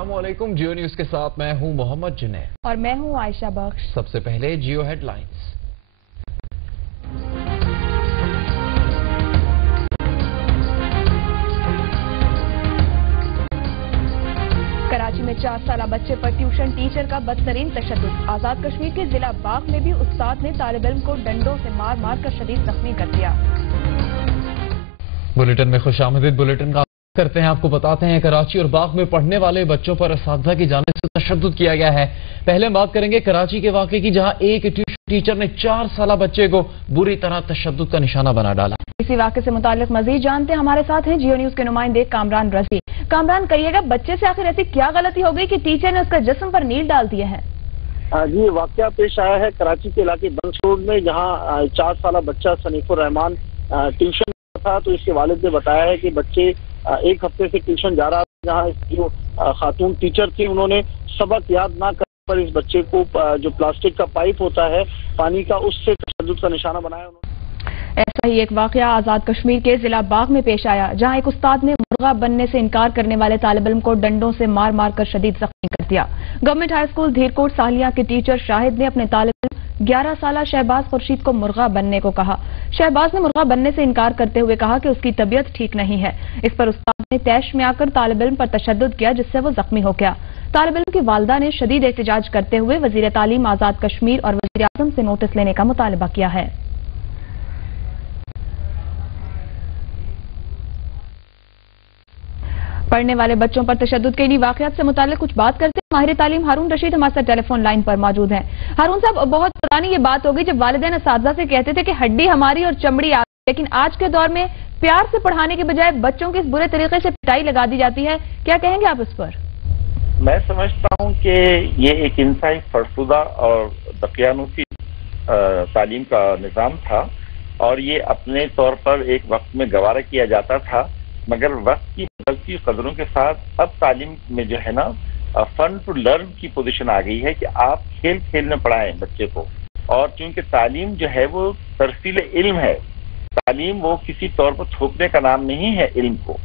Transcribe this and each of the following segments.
अस्सलामुअलैकुम। जियो न्यूज के साथ मैं हूं मोहम्मद जुनैद और मैं हूं आयशा बख्श। सबसे पहले जियो हेडलाइंस। कराची में 4 साला बच्चे पर ट्यूशन टीचर का बदतरीन तशद्दुद। आजाद कश्मीर के जिला बाग में भी उस्ताद ने तालिब इल्म को डंडों से मार मार कर शदीद जख्मी कर दिया। बुलेटिन में खुशामदीद। बुलेटिन का करते हैं, आपको बताते हैं कराची और बाग में पढ़ने वाले बच्चों पर असातिज़ा की जानिब से तशद्दुद किया गया है। पहले हम बात करेंगे कराची के वाक़े की, जहां एक ट्यूशन टीचर ने 4 साला बच्चे को बुरी तरह तशद्दुद का निशाना बना डाला। इसी वाक़े से मुताल्लिक मजीद जानते हैं, हमारे साथ हैं जियो न्यूज के नुमाइंदे कामरान रजी। कामरान, कहिएगा बच्चे से आखिर ऐसी क्या गलती हो गई कि टीचर ने उसका जिस्म पर नील डाल दिए हैं? जी, वाकया पेश आया है कराची के इलाके बंश रोड में, जहां 4 साला बच्चा सनीफुर रहमान ट्यूशन था। तो इसके वालिद ने बताया है कि बच्चे एक हफ्ते से ट्यूशन जा रहा था, जहां जो खातून टीचर थी उन्होंने सबक याद ना करने पर इस बच्चे को जो प्लास्टिक का पाइप होता है पानी का, उससे तशद्दुद का निशाना बनाया उन्होंने। ऐसा ही एक वाकया आजाद कश्मीर के जिला बाग में पेश आया, जहां एक उस्ताद ने मुर्गा बनने से इनकार करने वाले तालिब इल्म को डंडों से मार मार कर शदीद जख्मी कर दिया। गवर्नमेंट हाई स्कूल धीरकोट सालिया के टीचर शाहिद ने अपने तालिब इल्म 11 साला शहबाज खुर्शीद को मुर्गा बनने को कहा। शहबाज ने मुर्गा बनने से इनकार करते हुए कहा कि उसकी तबीयत ठीक नहीं है। इस पर उस्ताद ने तैश में आकर तालिब इल्म पर तशद्दुद किया, जिससे वो जख्मी हो गया। तालिब इल्म की वालिदा ने शदीद एहतजाज करते हुए वजीर तालीम आजाद कश्मीर और वजीर आज़म से नोटिस लेने का मुतालबा किया है। पढ़ने वाले बच्चों पर तशद्दुद के इन वाक़यात से मुताल्लिक कुछ बात करते हैं। माहिर तालीम हारून रशीद हमारे साथ टेलीफोन लाइन पर मौजूद हैं। हारून साहब, बहुत पुरानी ये बात हो गई जब वालिदैन असातिज़ा से कहते थे कि हड्डी हमारी और चमड़ी आपकी, लेकिन आज के दौर में प्यार से पढ़ाने के बजाय बच्चों की इस बुरे तरीके से पिटाई लगा दी जाती है। क्या कहेंगे आप इस पर? मैं समझता हूँ कि ये एक इंतहाई फरसुदा और दकियानूसी तालीम का निज़ाम था, और ये अपने तौर पर एक वक्त में गवारा किया जाता था, मगर वक्त की बदलती कदरों के साथ अब तालीम में जो है ना फन टू लर्न की पोजीशन आ गई है कि आप खेल खेल में पढ़ाएं बच्चे को। और चूंकि तालीम जो है वो तरसील इल्म है, तालीम वो किसी तौर पर थोपने का नाम नहीं है इल्म को,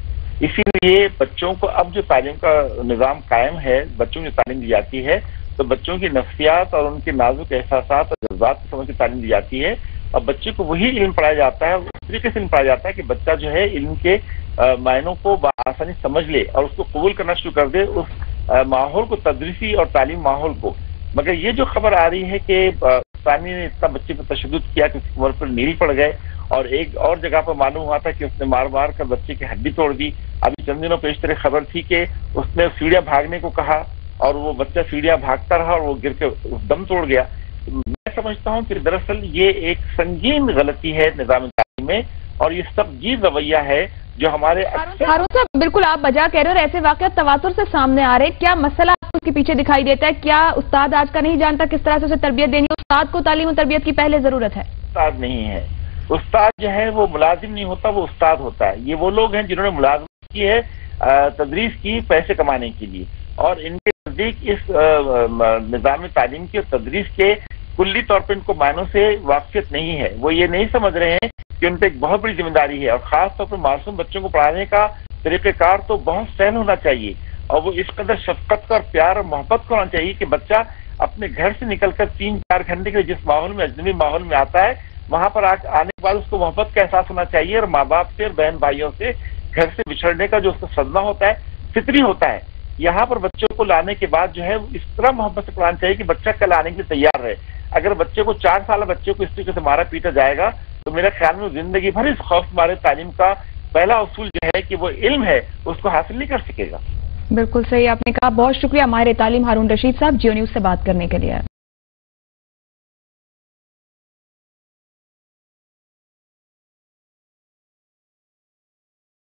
इसीलिए बच्चों को अब जो तालीम का निज़ाम कायम है, बच्चों को तालीम दी जाती है तो बच्चों की नफ्सियात और उनके नाजुक एहसासात और जज्बात को समझ के तालीम दी जाती है। और बच्चे को वही इल्म पढ़ाया जाता है, उस तरीके से पढ़ाया जाता है कि बच्चा जो है इल्म के मायनों को आसानी समझ ले और उसको कबूल करना शुरू कर दे, उस माहौल को, तदरीसी और तालीम माहौल को। मगर ये जो खबर आ रही है कि सानी ने इतना बच्चे पर तशद्दुद किया कि उसकी उम्र पर नील पड़ गए, और एक और जगह पर मालूम हुआ था कि उसने मार मार कर बच्चे की हड्डी तोड़ दी। अभी चंद दिनों पेशतर खबर थी कि उसने सीढ़ियां भागने को कहा और वो बच्चा सीढ़ियां भागता रहा और वो गिर के दम तोड़ गया। मैं समझता हूँ कि दरअसल ये एक संगीन गलती है निज़ाम तालीम में, और ये संगीन रवैया है जो हमारे हारून साहब, बिल्कुल आप बजा कह रहे हो, और ऐसे वाक़यात तवातुर से सामने आ रहे हैं। क्या मसला आपको उसके पीछे दिखाई देता है? क्या उस्ताद आज का नहीं जानता किस तरह से उसे तरबियत देनी है? उस्ताद को तालीम और तरबियत की पहले जरूरत है। उस्ताद नहीं है, उस्ताद जो है वो मुलाजिम नहीं होता, वो उस्ताद होता है। ये वो लोग हैं जिन्होंने मुलाजिमत की है, तदरीस की पैसे कमाने के लिए, और इनके नजदीक इस निज़ाम तालीम की और तदरीस के कुल्ली तौर पर इनको मायनों से वाक़ियत नहीं है। वो ये नहीं समझ रहे हैं कि उन पर एक बहुत बड़ी जिम्मेदारी है, और खास तौर पर मासूम बच्चों को पढ़ाने का तरीक़ेकार तो बहुत सहन होना चाहिए, और वो इस कदर शफकत का और प्यार और मोहब्बत का होना चाहिए कि बच्चा अपने घर से निकलकर 3-4 घंटे के जिस माहौल में, अजनबी माहौल में आता है, वहां पर आने के बाद उसको मोहब्बत का एहसास होना चाहिए, और माँ बाप से और बहन भाइयों से घर से बिछड़ने का जो उसका सदमा होता है, फितरी होता है, यहाँ पर बच्चों को लाने के बाद जो है इस तरह मोहब्बत से पढ़ाना चाहिए कि बच्चा कल आने के लिए तैयार रहे। अगर बच्चे को 4 साल बच्चे को इस तरीके से मारा पीटा जाएगा तो मेरा ख्याल में जिंदगी भर इस खौफ मारे तालीम का पहला उसूल जो है कि वो इल्म है उसको हासिल नहीं कर सकेगा। बिल्कुल सही आपने कहा। बहुत शुक्रिया माहिर तालीम हारून रशीद साहब, जियो न्यूज से बात करने के लिए।